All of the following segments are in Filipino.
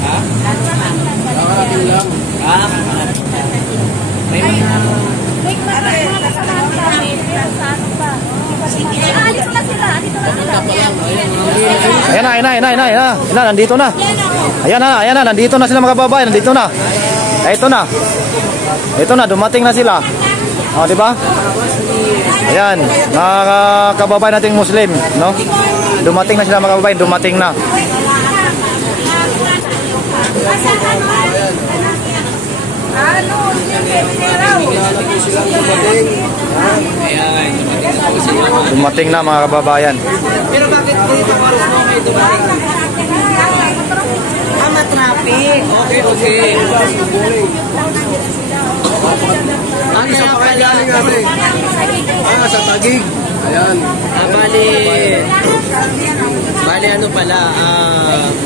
Ha? Nakarating lang. May mga... Dito na sila. Ayan na, nandito na. Ayan na, nandito na sila mga kababayan, nandito na. Ito na, dumating na sila. O, di ba? Ayan, mga kababayan nating Muslim, no? Dumating na sila mga kababayan, dumating na. Dumating na mga kababayan. Pero bakit dito oras mo kayo dumating? Traffic. Okay. Ano Isa kaya pa kayo pala? galing natin. Sa Taguig. Ayan. Bali ano pala,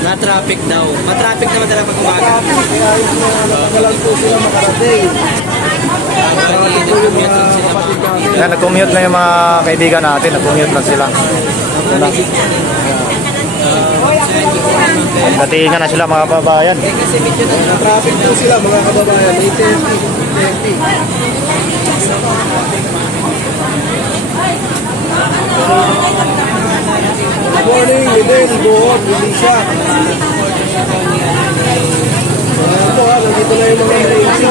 na-traffic daw. Ma-traffic naman talaga pag umaga. Kaya yung nakakalang po sila makarating. Ayan, nag-commute na yung mga kaibigan natin, nag-commute na sila. Datingan na sila mga kababayan. Traffic po sila mga kababayan. 8:30. Good morning, Miguel, Buhot, Melissa. Ito ha, nandito na yung mga Melissa.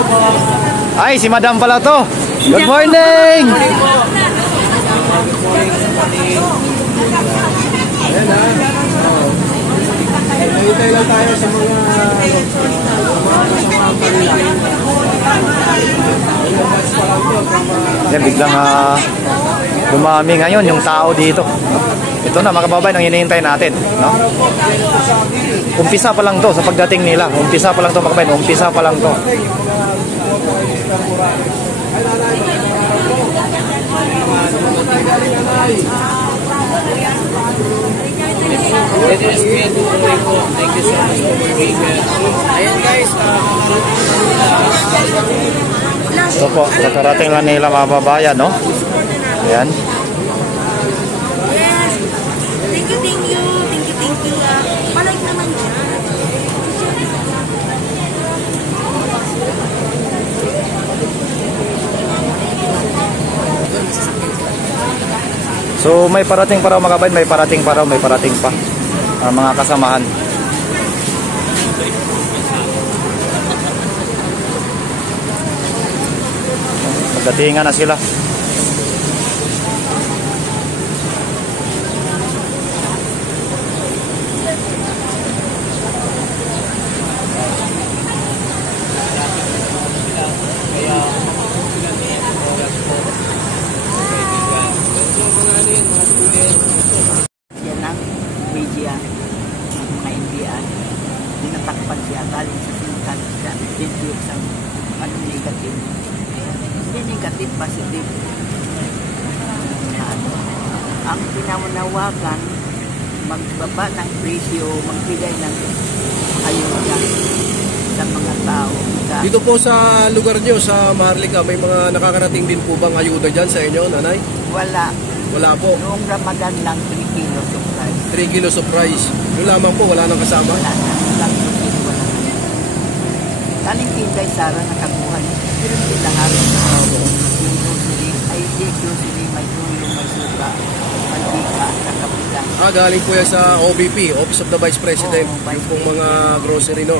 Ay, si Madam pala to. Good morning! Ayan ha. Nahintay lang tayo sa mga kasama pa nila. Yan, biglang dumami ngayon yung tao dito. Ito na mga kababayan ang hinihintay natin, no? Umpisa pa lang to sa pagdating nila. Umpisa pa lang to mga kababayan. Umpisa pa lang to. Thank you so much for being here. Ayan guys, Ito po, nakarating lang nila mga kababayan, no? Ayan. Yes. Thank you. Palike naman siya. So may parating pa raw mga kababayan, may parating pa mga kasamahan. Magdatingan na sila. Dinatakpan siya galing sa singkat siya video sa negative. Hindi negative, positive. Ang pinamanawagan, magbaba ng presyo, magbigay ng ayuda sa mga tao. Dito po sa lugar nyo, sa Maharlika, may mga nakakarating din po bang ayuda dyan sa inyo, nanay? Wala. Wala po. Noong Ramadan lang, 3 kilos of rice. 3 kilos of rice. Yung lamang po, wala nang kasama? Wala na. Kaling Kinday Sara nakakuha niya. Pero hindi lahat. Yung grocery, ay di grocery, may tulong, may suka, mantika, at kapitan. Galing po yan sa OBP, Office of the Vice President. Yung pong mga grocery, no?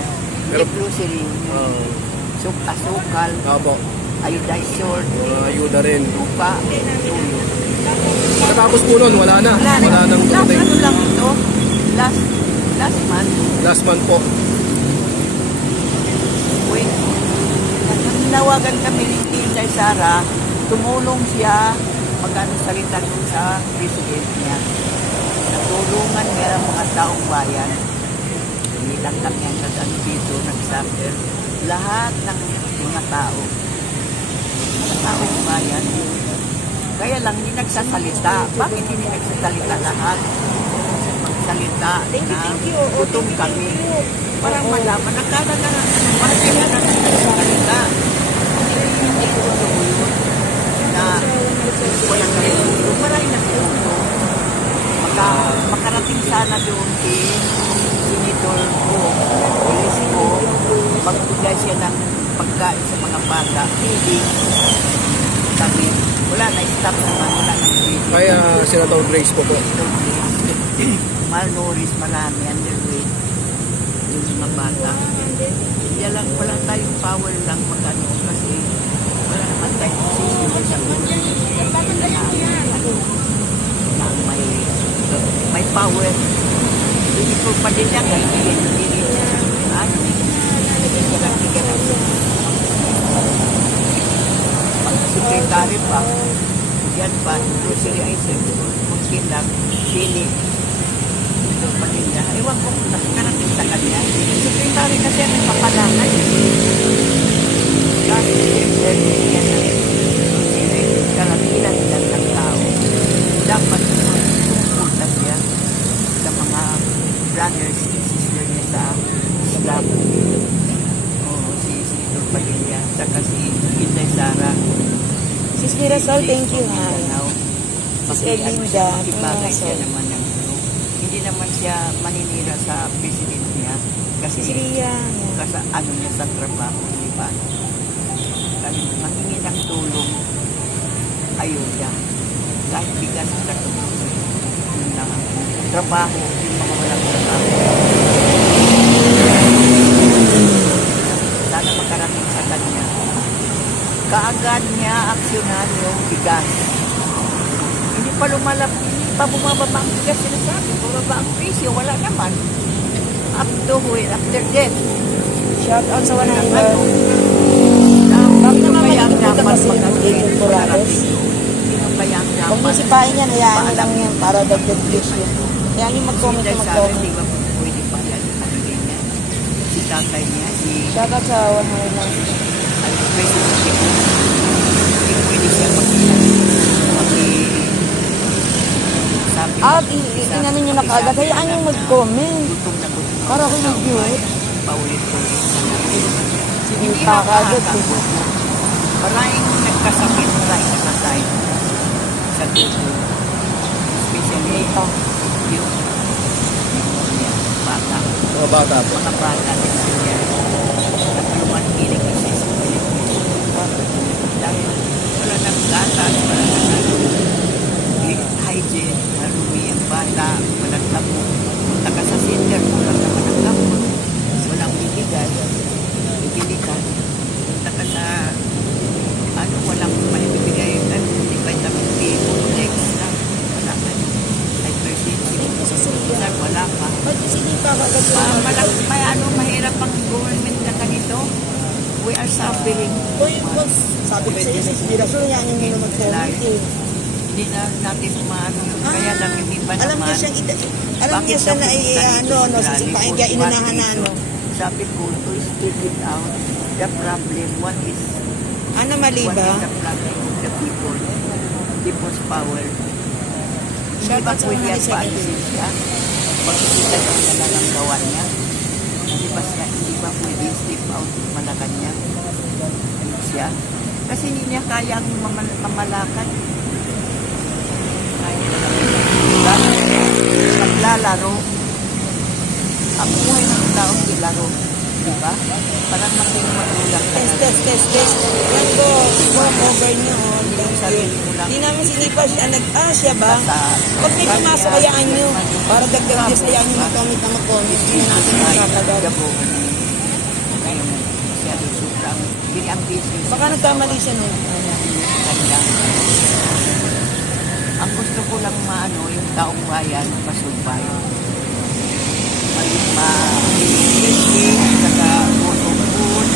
Pero grocery, asukal, ayuda short, ayuda rin. lupa, tulong. Katapos po nun, wala na. Wala nang dumating. Ano lang ito? Last month. Last month po. Wait. Nawagan kami ni Kinday Sara, tumulong siya magkano salita dun sa president niya. Natulungan niya ang mga taong bayan. Hindi lang kami ang nag-ano dito, nag-suffer. Lahat ng mga tao. Mga taong bayan. Kaya lang hindi nagsasalita. Bakit hindi nagsasalita lahat? Magsalita na gutom kami. Parang malaman. Nakala na parang kaya na nagsasalita. Hindi ko na walang nagtulong. Maraming nagtulong. Makarating sana doon si Senator Bo. pagkain sa mga bata, feeding, kami, wala na, stop naman, wala na feeding. Kaya Senator Grace po po. Malnourished, marami, underweight, yung mga bata. Kaya lang, wala tayong power lang magano kasi wala naman tayong position sa may power. Hindi po pa din yan, hindi rin siya ano, pag-secretary pa, yan pa, grocery items, mungkin lang, sili, ito pa din niya. Ewan ko kung nakarating sa kanya. Secretary kasi ang papalangan. Kasi siyempre, yan ang grocery, kalamilan ng tao. Dapat pumunta siya sa mga brothers and sisters niya sa Islam. Si Senator Padilla, saka si Inday Sara. Sis Mirasol, thank you ha. Sis Erlinda, Makibagay siya naman ng hindi naman siya maninira sa president niya. Kasi Sis Ria. kasi ano niya sa trabaho, di ba? Kasi mangingi ng tulong, ayuda. Kahit bigas na tulong. Yun lang ang trabaho, yung mga walang trabaho. Sana makarating sa kanya. Kaagad niya aksyonan yung bigas. Hindi pa hindi pa bumababa ang bigas, sinasabi, bumaba ang presyo, wala naman. Up to after death. Shout out sa walang Bakit naman kaya ang dapat David Morales? Sino kaya ang Kung dapat? musipahin yan, hayaan nyo lang yan para dagdag views yun. Hayaan nyo mag-comment na mag-comment. Di ba pwede pa yan? Ano din niya? Si tatay niya, si Shout out sa 190. President Nico. Hindi pwede siya sabi. Inamin nyo na kaagad. Hayaan nyo mag-comment. Gutom na gutom. Para ako mag-view. Paulit-ulit. Sige pa kaagad. Maraming nagkasakit, maraming nakatay sa dugo. Especially yung bata. Mga bata po. Mga bata din siya. Nagkaluman kilig kasi sa dahil wala nang gatas, wala nang hygiene, marumi ang bata, walang gamot. Punta ka sa center, walang naman ang gamot. Walang bibigay, bibili ka. Punta ka sa walang maibibigay hindi vitamin B, Molex na wala ka. Hypersensitive. Wala pa. Mahirap ang government na ganito. We are suffering. Sabi ko sa iyo, Sis Mirasol, hayaan nyo muna mag-comment eh. Hindi na natin maano yun. Kaya lang hindi pa Alam naman. niyo siya, sisipain kaya inunahan na ano. Sabi ko, to strip it out. The problem, what is Ano mali what ba? is the problem of the people? People's power. Hindi Shout ba out sa pwede mga yan paalisin siya? Makikita niya na lang ang gawa niya. Hindi ba pwede strip out yung Malacanang niya? Ano siya? Kasi hindi niya kayang mamalakad. Maglalaro. Ang buhay ng tao, laro. Diba? Parang magulang ka na. Test. Yan go. Work over nyo. Hindi namin sinipa siya. Siya ba? Pag may pumasok, hayaan nyo. Para dagdag views, hayaan nyo mag-comment na mag-comment. Hindi na natin nakakagat. Ngayon, siya doon sobrang ang business. Baka nagkamali siya nun. Ang gusto ko lang yung taong bayan, masumpay. Ma-listing, saka food,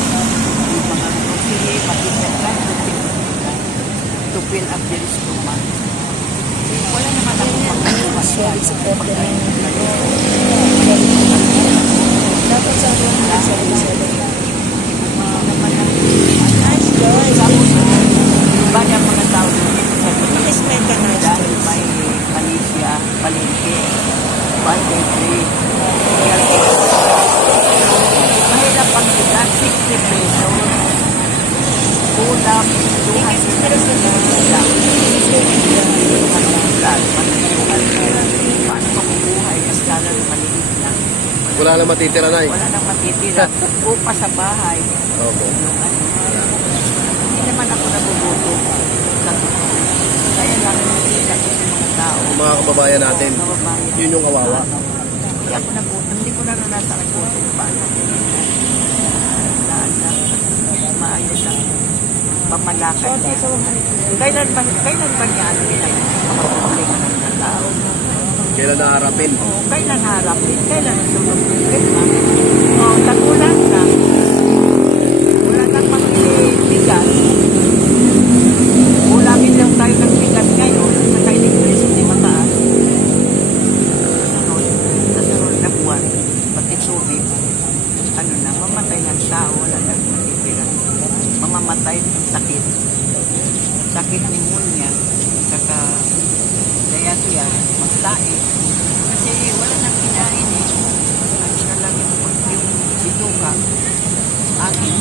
yung mga grocery, makita lang, to fill up their stomach. Wala naman ako magkakawa. Sorry, support na lang. Dapat sa akin na sa nice guys. Iba niya mga tao dito sa Please may ka nice dahil guys. may Malaysia, Palengke, Bandar Trade, na matitira na eh. Wala nang matitira. Upa sa bahay. Opo. Hindi naman ako nabubuto. Kaya lang nakikita ko sa mga tao. Yung mga kababayan natin, Kababayan. yun yung kawawa. Hindi ako nabuto. Hindi ko naranasan ang buto. Paano? Saan lang. Maayos ang pamalakad niya. Kailan ba niya ano nila yung mga problema ng mga tao? Kailan naharapin? Oo, kailan harapin? Kailan nasunod? Diba? Oo, tagulan na. Wala nang magbibigay. Ulangin lang tayo ng bigas ngayon sa electricity mataas. Sa sunod na buwan, pati tubig, ano na, mamatay ng tao, wala nang matitira. Mamamatay ng sakit. Sakit pneumonia, saka diarrhea, magtae. Kasi wala nang kinain eh. Ano na lang yung bituka, akin.